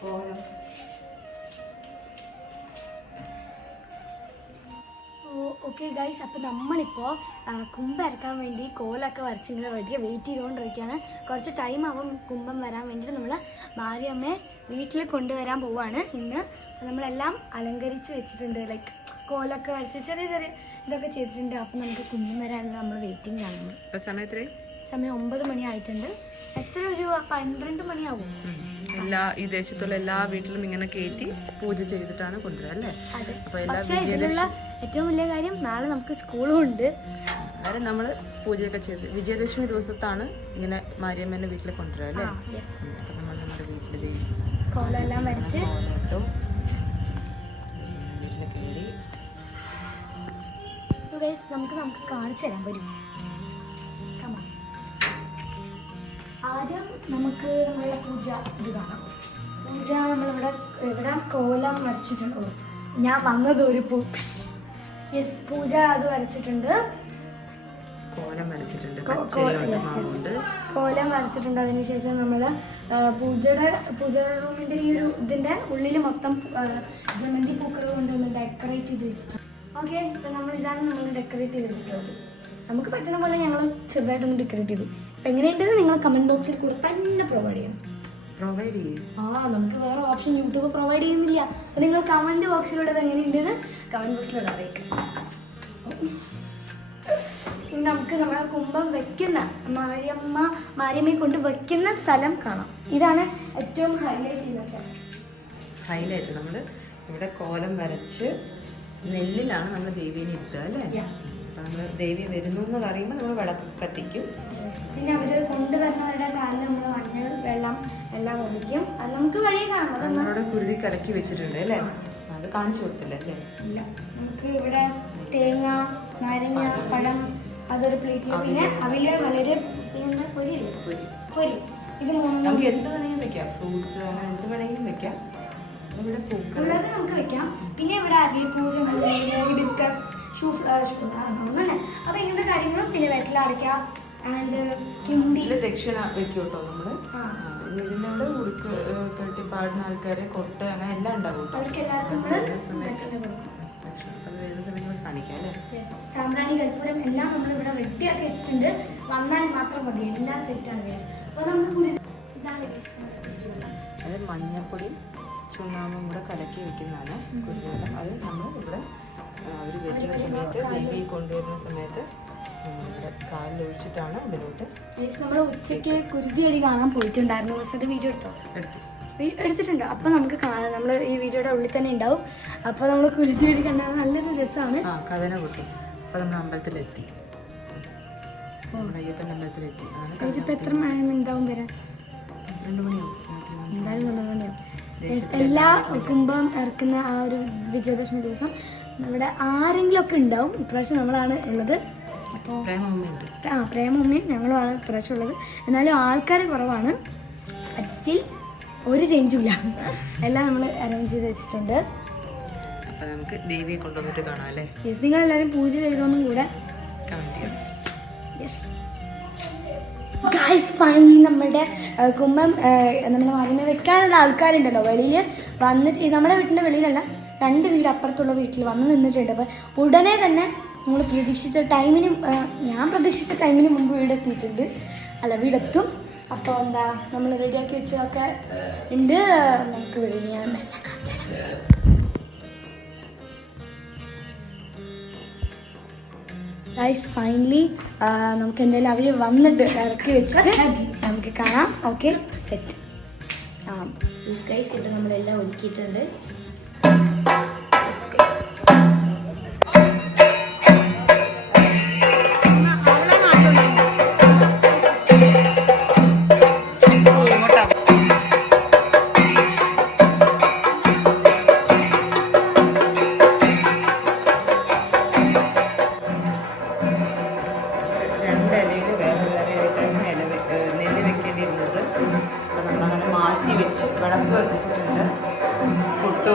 കോലം. Okay guys, അപ്പോൾ നമ്മളിപ്പോൾ കുമ്പം ഇറക്കാൻ വേണ്ടി കോലൊക്കെ വരച്ചിങ്ങനെ വലിയ വെയിറ്റ് ചെയ്തുകൊണ്ടിരിക്കുകയാണ്. കുറച്ച് ടൈം ആവും കുമ്പം വരാൻ വേണ്ടിയിട്ട്. നമ്മൾ മാരിയമ്മയെ വീട്ടിൽ കൊണ്ടുവരാൻ പോവുകയാണ് ഇന്ന്. നമ്മളെല്ലാം അലങ്കരിച്ച് വെച്ചിട്ടുണ്ട്, ലൈക്ക് കോലൊക്കെ വരച്ച് ചെറിയ ചെറിയ ഇതൊക്കെ ചെയ്തിട്ടുണ്ട്. അപ്പം നമുക്ക് കുഞ്ഞും വരാനുള്ള നമ്മൾ വെയിറ്റിംഗ് കാണുന്നു. സമയം 9 മണി ആയിട്ടുണ്ട്. എത്ര ഒരു 12 മണിയാവും. ഈ ദേശത്തുള്ള എല്ലാ വീട്ടിലും ഇങ്ങനെ കയറ്റി പൂജ ചെയ്തിട്ടാണ് കൊണ്ടുവരിക അല്ലേ? പക്ഷേ ഇതിലുള്ള ഏറ്റവും വലിയ കാര്യം നാളെ നമുക്ക് സ്കൂളും ഉണ്ട്. അതായത് നമ്മൾ പൂജയൊക്കെ ചെയ്ത് വിജയദശമി ദിവസത്താണ് ഇങ്ങനെ മാരിയമ്മേനെ വീട്ടിൽ കൊണ്ടുവരിക അല്ലേ? അപ്പം നമ്മൾ നമ്മുടെ വീട്ടിൽ കോലെല്ലാം വരച്ച് വീട്ടിൽ കയറി നമുക്ക് കാണിച്ചു തരാൻ വരും. ആദ്യം നമുക്ക് നമ്മളുടെ പൂജ ഇത് കാണാം. പൂജ നമ്മളിവിടെ കോലം വരച്ചിട്ടുണ്ട്. ഞാൻ വന്നത് ഒരു പൂജ അത് വരച്ചിട്ടുണ്ട്. കോലം വരച്ചിട്ടുണ്ട്. അതിനുശേഷം നമ്മൾ പൂജ റൂമിൻ്റെ ഈ ഒരു ഇതിൻ്റെ ഉള്ളിൽ മൊത്തം ജമന്തി പൂക്കൾ കൊണ്ടൊന്ന് ഡെക്കറേറ്റ് ചെയ്ത് വെച്ചിട്ടുണ്ട്. ഓക്കെ, ഇപ്പം ഇതാണ് നമ്മൾ ഡെക്കറേറ്റ് ചെയ്ത് വെച്ചിട്ടുള്ളത്. നമുക്ക് പറ്റുന്ന പോലെ ഞങ്ങൾ ചെറുതായിട്ടൊന്ന് ഡെക്കറേറ്റ് ചെയ്തു. അപ്പം എങ്ങനെയുണ്ടെന്ന് നിങ്ങൾ കമൻറ്റ് ബോക്സിൽ കൂടെ തന്നെ പ്രൊവൈഡ് ചെയ്യണം. നമുക്ക് വേറെ ഓപ്ഷൻ യൂട്യൂബ് പ്രൊവൈഡ് ചെയ്യുന്നില്ല. അപ്പം നിങ്ങൾ കമൻറ്റ് ബോക്സിലൂടെ അത് എങ്ങനെയുണ്ടെന്ന് കമൻറ്റ് ബോക്സിലൂടെ അറിയിക്കാം. നമുക്ക് നമ്മുടെ കുമ്പം വെക്കുന്ന മാരിയമ്മയെ കൊണ്ട് വെക്കുന്ന സ്ഥലം കാണാം. ഇതാണ് ഏറ്റവും ഹൈലൈറ്റ് ചെയ്യുന്നത്. ഹൈലൈറ്റ് നമ്മൾ ഇവിടെ കോലം വരച്ച് നെല്ലിലാണ് നമ്മൾ ദേവീനെ ഇരുത്തുക അല്ലേ? അപ്പം നമ്മൾ ദേവി വരുന്നു എന്ന് അറിയുമ്പോൾ നമ്മൾ വിളക്ക് കത്തിക്കും. പിന്നെ അവർ കൊണ്ടുവരുന്നവരുടെ കാലിൽ നമ്മൾ മഞ്ഞൾ വെള്ളം എല്ലാം ഒഴിക്കും. അത് നമുക്ക് വഴി കാണാം. നമ്മളോട് കുരുതി കലക്കി വെച്ചിട്ടുണ്ട് അല്ലേ? അത് കാണിച്ചു കൊടുത്തില്ല അല്ലേ? ഇല്ല. നമുക്ക് ഇവിടെ തേങ്ങ, നാരങ്ങ, പഴം അതൊരു പ്ലേറ്റിൽ, പിന്നെ അവില്, വളരെ പിന്നെ പൊരി. ഇത് നമുക്ക് എന്ത് വേണമെങ്കിലും വെക്കാം. ഫ്രൂട്ട്സ് അങ്ങനെ എന്ത് വേണമെങ്കിലും വെക്കാം. ഇവിടെ പൂക്കളത് നമുക്ക് വെക്കാം. പിന്നെ ഇവിടെ അരിപ്പൂജ, ഹിബിസ്കസ്, അങ്ങനെ അപ്പോൾ ഇങ്ങനത്തെ കാര്യങ്ങളും പിന്നെ വെറ്റില അരയ്ക്കാം. ആൻഡ് കിണ്ടി ദക്ഷിണ വെക്കും കേട്ടോ നമ്മൾ. ഇതിൻ്റെ ഇവിടെ ഉടുക്ക് കെട്ടി പാടുന്ന ആൾക്കാരെ കൊട്ട് അങ്ങനെ എല്ലാം ഉണ്ടാവും കേട്ടോ. കാണിക്കാം അല്ലേ? സാമ്പ്രാണി, കൽപ്പൂരം എല്ലാം നമ്മൾ ഇവിടെ റെഡിയാക്കി വെച്ചിട്ടുണ്ട്. വന്നാൽ മാത്രം മതി, എല്ലാം സെറ്റാണ്. അപ്പോൾ നമുക്ക് അത് മഞ്ഞപ്പൊടി ചുണ്ണാമ്പും കൂടെ കലക്കി വെക്കുന്നതാണ് കുരുവെള്ളം. അത് നമ്മൾ ഇവിടെ അവർ വരുന്ന സമയത്ത് ദേവി കൊണ്ടുവരുന്ന സമയത്ത് ഇവിടെ കാലിൽ ഒഴിച്ചിട്ടാണ് ഉള്ളിലോട്ട്. നമ്മൾ ഉച്ചയ്ക്ക് കുരുതിയടി കാണാൻ പോയിട്ടുണ്ടായിരുന്നു. പക്ഷെ അത് വീഡിയോ എടുത്തിട്ടുണ്ട്. അപ്പോൾ നമുക്ക് കാണാം. നമ്മൾ ഈ വീഡിയോയുടെ ഉള്ളിൽ തന്നെ ഉണ്ടാവും. അപ്പോൾ നമ്മൾ കുരുതിയടി കണ്ടാൽ നല്ലൊരു രസമാണ്. കഥന പൊട്ടും. അപ്പോൾ നമ്മൾ അമ്പലത്തിലെത്തി, അയ്യപ്പൻ്റെ അമ്പലത്തിലെത്തി. ഇതിപ്പോൾ എത്ര മണി ഉണ്ടാവും വരാൻ? 12 മണിയാവും. എന്തായാലും 12 മണിയാവും. എല്ലാ കുമ്പം ഇറക്കുന്ന ആ ഒരു വിജയദശമി ദിവസം നമ്മുടെ ആരെങ്കിലും ഒക്കെ ഉണ്ടാവും. ഇപ്രാവശ്യം നമ്മളാണ് ഉള്ളത്. അപ്പോൾ പ്രേമമ്മയും ഞങ്ങളുമാണ് ഇപ്രാവശ്യം ഉള്ളത്. എന്നാലും ആൾക്കാർ കുറവാണ്. സ്റ്റിൽ ഒരു ചേഞ്ചും ഇല്ല. എല്ലാം നമ്മൾ അറേഞ്ച് ചെയ്ത് വെച്ചിട്ടുണ്ട്. അപ്പോൾ നമുക്ക് ദേവിയെ കൊണ്ടുവന്നിട്ട് കാണാം അല്ലേ? യെസ്, നിങ്ങളെല്ലാവരും പൂജ ചെയ്തോന്നും കൂടെ യെസ് ഗായ്സ്. ഫൈനലി നമ്മുടെ കുമ്പം നമ്മുടെ മാരിയമ്മ വെക്കാനുള്ള ആൾക്കാരുണ്ടല്ലോ വെളിയിൽ വന്നിട്ട്, നമ്മുടെ വീട്ടിൻ്റെ വെളിയിലല്ല, 2 വീട് അപ്പുറത്തുള്ള വീട്ടിൽ വന്ന് നിന്നിട്ടുണ്ട്. അപ്പോൾ ഉടനെ തന്നെ നമ്മൾ പ്രതീക്ഷിച്ച ടൈമിന്, ഞാൻ പ്രതീക്ഷിച്ച ടൈമിന് മുമ്പ് വീടെത്തും. അപ്പോൾ എന്താ നമ്മൾ റെഡിയാക്കി വെച്ചതൊക്കെ ഉണ്ട്. നമുക്ക് വെളിയിൽ ഞാൻ എല്ലാം കാണിച്ചു തരാം. ഗൈസ് ഫൈനലി നമുക്ക് എന്തായാലും അവർ വന്നിട്ട് ഇറക്കി വെച്ചിട്ട് നമുക്ക് കാണാം. Okay, set. ഗൈസ് ഇവിടെ നമ്മളെല്ലാം ഒരുക്കിയിട്ടുണ്ട്. വിളക്ക് കത്തിച്ചിട്ടുണ്ട്. പുട്ട്